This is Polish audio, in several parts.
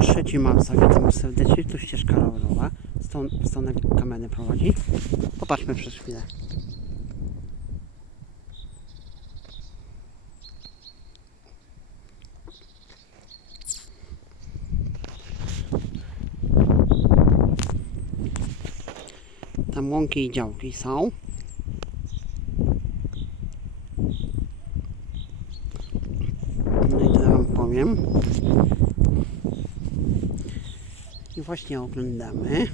3 marca, witam serdecznie, tu ścieżka rowerowa, stąd, w stronę kameny prowadzi. Popatrzmy przez chwilę. Tam łąki i działki są. No i teraz Wam powiem. Właśnie oglądamy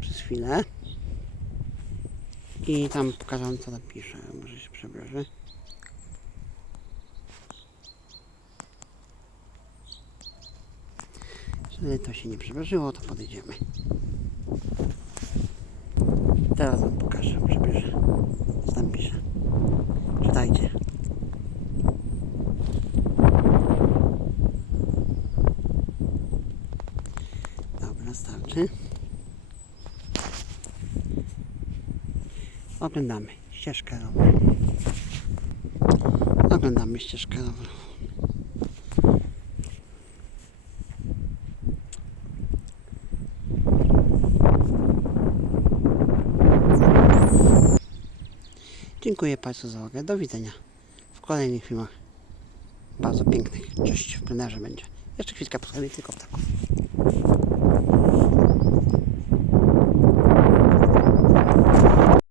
przez chwilę. I tam pokażę Wam, co napiszę. Może się przebiorę. Jeżeli to się nie przebrażyło, to podejdziemy. Teraz Wam pokażę, przebiorę. Co tam. Starczy. Oglądamy ścieżkę rowerową. Oglądamy ścieżkę rowerową. Dziękuję Państwu za uwagę. Do widzenia w kolejnych filmach. Bardzo pięknych. Cześć w plenerze będzie. Jeszcze chwilkę posłuchaj tylko ptaków.